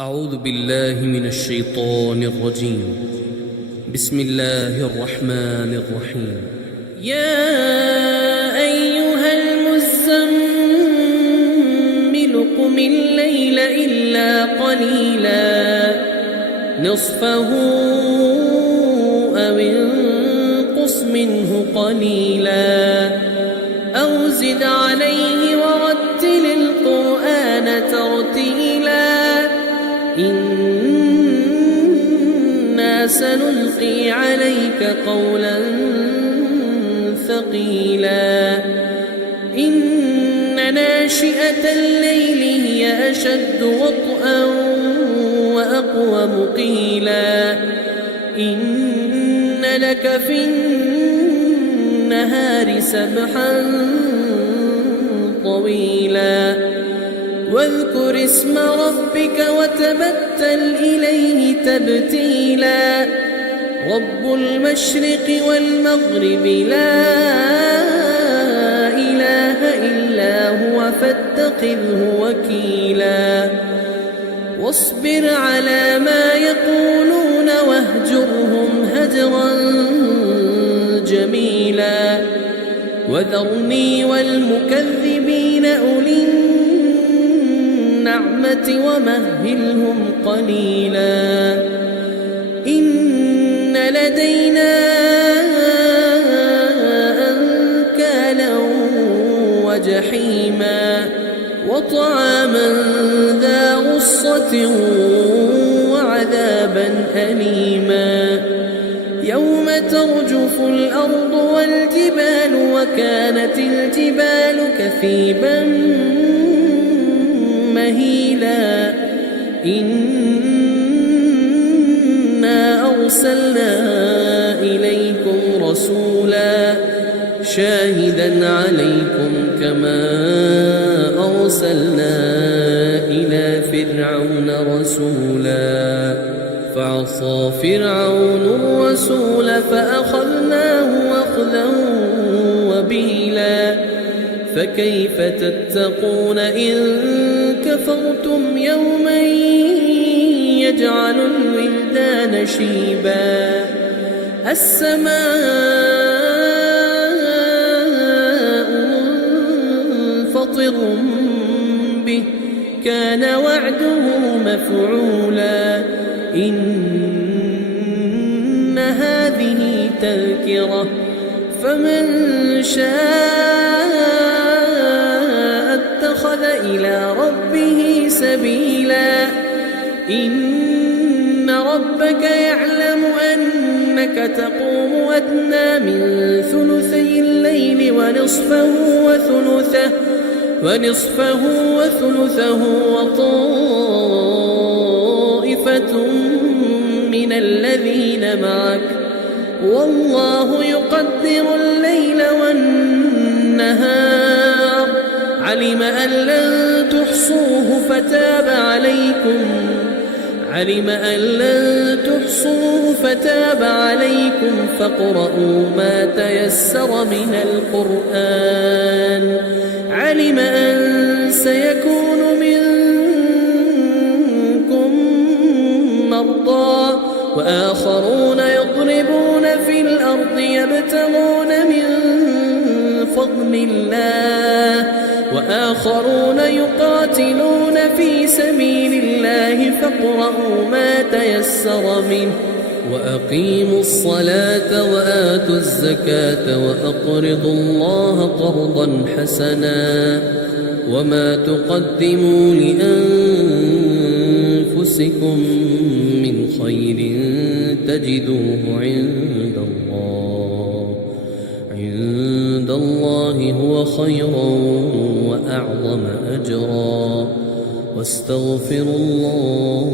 أعوذ بالله من الشيطان الرجيم. بسم الله الرحمن الرحيم. يا أيها المزمل قم الليل إلا قليلا نصفه أو انقص منه قليلا أو زد عليه ورتل القرآن ترتيلا إنا سنلقي عليك قولا ثقيلا إن ناشئة الليل هي أشد وطئا وأقوم قيلا إن لك في النهار سبحا طويلا واذكر اسم ربك وتبتل إليه تبتيلا رب المشرق والمغرب لا إله إلا هو فاتخذه وكيلا واصبر على ما يقولون واهجرهم هجرا جميلا وذرني والمكذبين أولي النعمة ومهلهم قليلا إن لدينا أنكالا وجحيما وطعاما ذا غصة وعذابا أليما يوم ترجف الأرض والجبال وكانت الجبال كثيبا مهيلا إنا أرسلنا إليكم رسولا شاهدا عليكم كما أرسلنا إلى فرعون رسولا فعصى فرعون الرسول فأخذناه أخذا وبيلا فكيف تتقون إن كفرتم يوما يجعل الولدان شيبا السماء منفطر به كان وعده مفعولا إن هذه تذكرة فمن شاء اتخذ إلى ربه سبيلا إن ربك يعلم أنك تقوم أدنى من ثلثي الليل ونصفه وثلثه وطائفة من الذين معك والله يقدر الليل والنهار علم أن لن تحصوه فتاب عليكم فاقرؤوا ما تيسر من القرآن علم أن سيكون منكم مرضى وآخرون يضربون في الأرض يبتغون من فضل الله وآخرون يقاتلون في سبيل الله فاقرؤوا ما تيسر منه وأقيموا الصلاة وآتوا الزكاة وأقرضوا الله قرضا حسنا وما تقدموا لأنفسكم من خير تجدوه عند الله هو خيرا وأعظم أجرا واستغفروا الله